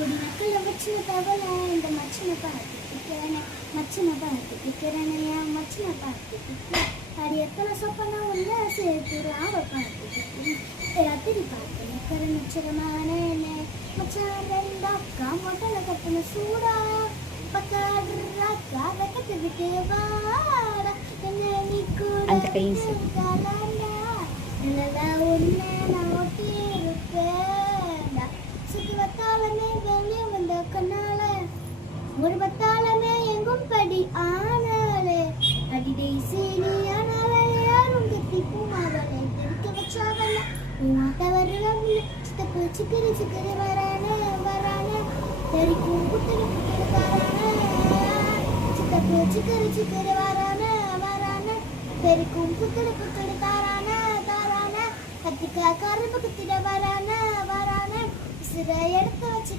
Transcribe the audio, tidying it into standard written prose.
கொடி நக்கல வச்சுன தவள இந்த மச்சனை பார்த்து பிக்கிறேனே மச்சனை பார்த்து பிக்கிறேனே என் மச்சனை பார்த்து பிக்கிறேன் அது எத்தனை சொப்பனா உள்ள சேர்த்துரு அவ பார்த்து பிக்கிறேன் ராத்திரி பார்த்து நிக்கிற நிச்சயமான மச்சான் ரெண்டாக்கா மொட்டல கட்டின சூடா பக்காடுறாக்கா வெக்கத்து விட்டு வாடா என்ன நீ கூட காலாண்டா இல்லடா உன்னை நான் ஒட்டி இருப்பேன்டா சுத்தி வத்தாலமே வெளியே வந்த கண்ணால ஒரு பத்தாலமே எங்கும் படி ஆனாலே அடிடை சீனி ஆனாலே யாரும் கத்தி பூமாவளை தெரிக்க வச்சாவல்ல பூமாத்த வருடம் சித்தப்பு சிக்கிரி சிக்கிரி வரானே வரானே தெரிக்கும் புத்தரி புத்தரி வரானே சித்தப்பு சிக்கிரி சிக்கிரி வரானே வரானே தெரிக்கும் புத்தரி புத்தரி தாரானே தாரானே கத்திக்கா கரும்பு குத்திட வரானே வரானே சிற எடுத்து வச்சு